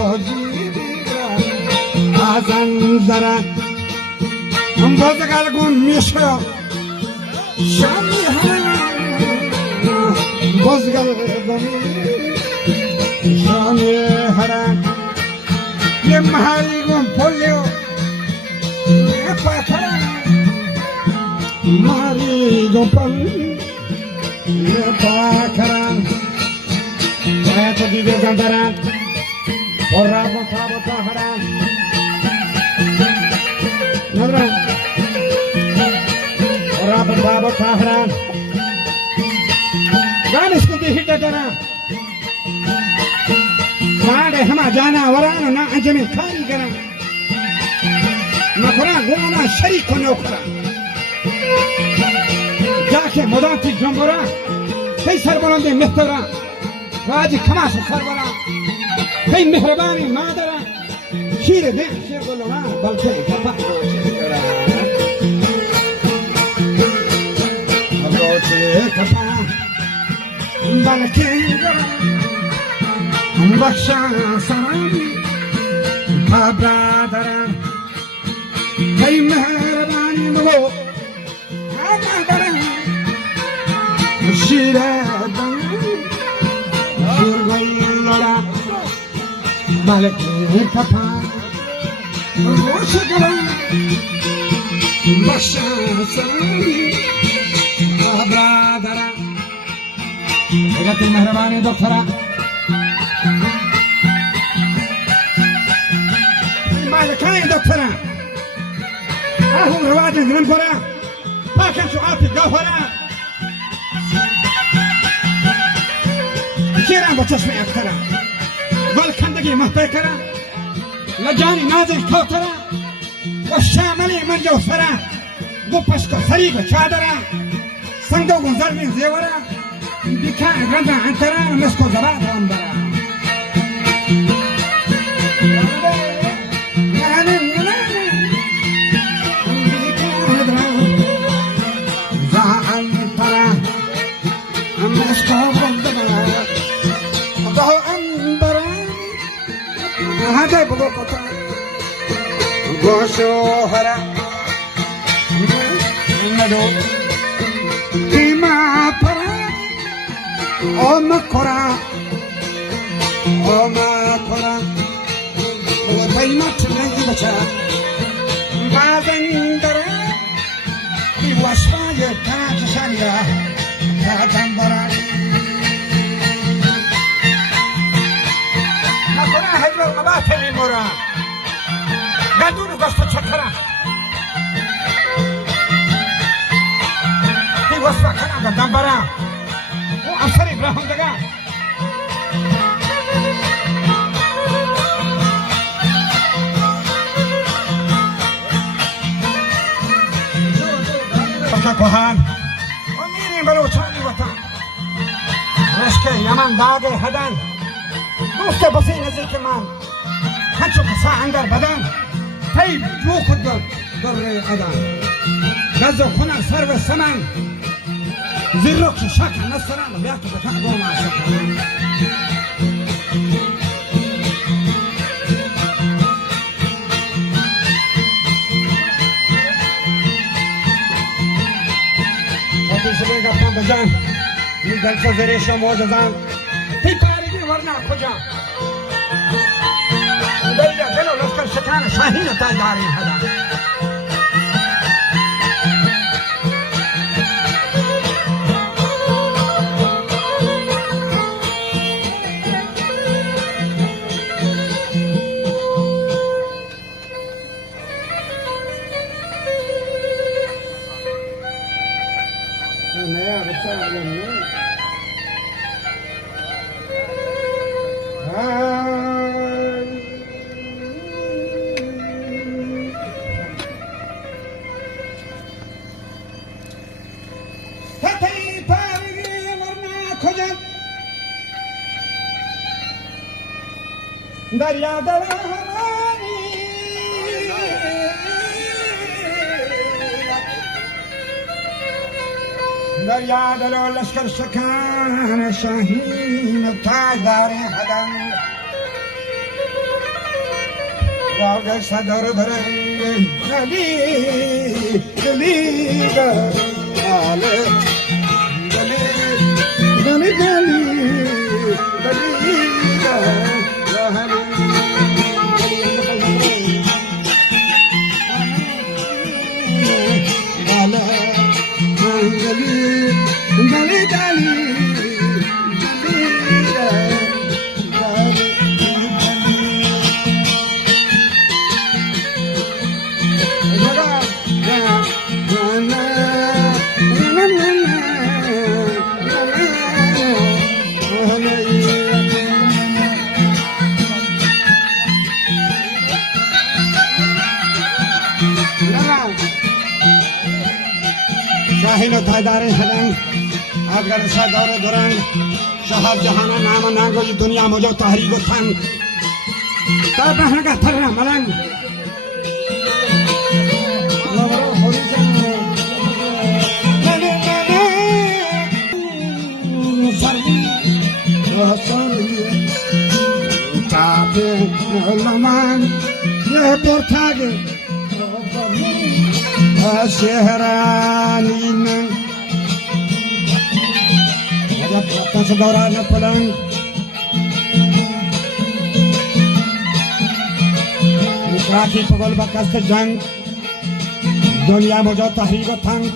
توجی آزن زرد بازگالگون میشه شامی هرم بازگالگون شامی هرم یه محلی گون پولیو یه پاکرم محلی گون پولیو یه پاکرم باید دیده زندرم قرآن تابوتا هرم ندرم قرآن تابوتا هرم دانش کو دیهی دارم ساده همه جانوران و نه انجام کاری کنم نخورم گونا شریک کنه اخورم جا که مدانتی جنبورا کی سربلنده مهترم راجی کماش سربلند کی مهربانی مادرم شیر ده شیر گلونا بلکه کفا روچه کفا بلکه بخشا سرامی پا برادرم کی مهربانی مگو مادرم شیر دم شیر گلونا بلکه کفا روچه کفا بخشا سرامی پا برادرم اگه مهربانی دکترم مالكاين دكتورة أهو رواد الزنبورة باكن شعاط الجوهرة كيران بتسمع أكثرة والكندقي مهبكرة لجاني نازل كوترة والشاملي من جوسرة قبشك فريق شادرة صندوق زربين زيورة بكان غنى عنترة مسكو زباد أنبرة هذا بقطع غشوهرة ندو كما برا أم كرا وطيمة تنجي بشا بعدين درا بواسطة يتاج شانيا كاتم برا نكنا هجر القبائل المورا قدور قصة شكرا بواسطة كنا قدام برا وأثر إبراهيم دقا كوهان وميرين بلوچانی وطن رشک یمن داغ هدن دوست بسی نزدیک من هنچو کسا اندر بدن طیب جو خود در ادن گزو کنن سر و سمن زیرو که شکل نسرن و بیاکو بکن گوم آسکن بجان این دلسو زریش و موجزان تی پارگی ورنا کجا دیگه دلو لشکر شکان شاهین تاجداری هدا دریا دلانی دریا دلو لشکر شکان شاهین تاجدار هدن داغ صدر درنگ گلی گلی گلی گلی گلی گلی گلی گلی شاهین و تایدار هدنگ اگر صدار درنگ شهاب جهانا نام نانگوی دنیا مجھو تحریک و تنگ تا بہنگا ترنا ملنگ تابع علمان یہ پرتاگے شهرانين هذا بطن دوران الفلان مكراكي بقول بكست جنگ دنيا مجھو تحریک و تنگ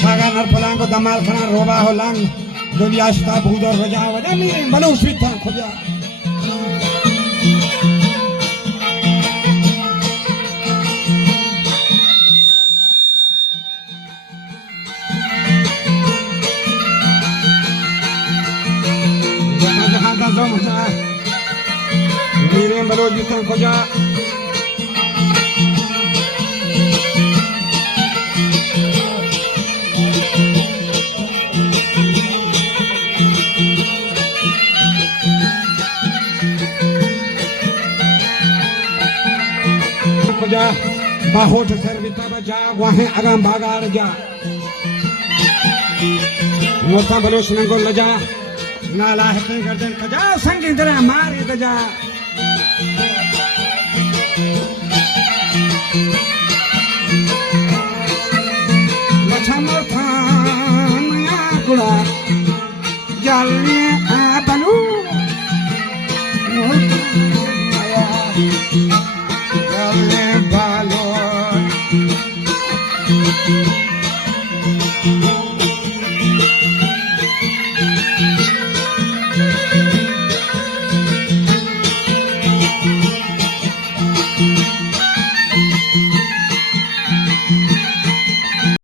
شاگان الفلان کو دمال کھنا روبا ہو لنگ دنیا شتا بود و رجا وجا میریم بلو شویتان خدا جہاں جہاں دا زم ہوتا میریم بلو شویتان خدا जा बाहोट सर्विता बजा वहाँ अगम बागार जा मोटा बलोच नंगो लजा नाला हते गर्दन कजा संगींद्रा मारे गजा लछा मोटा नया गुड़ा जल्दी बलू Thank you.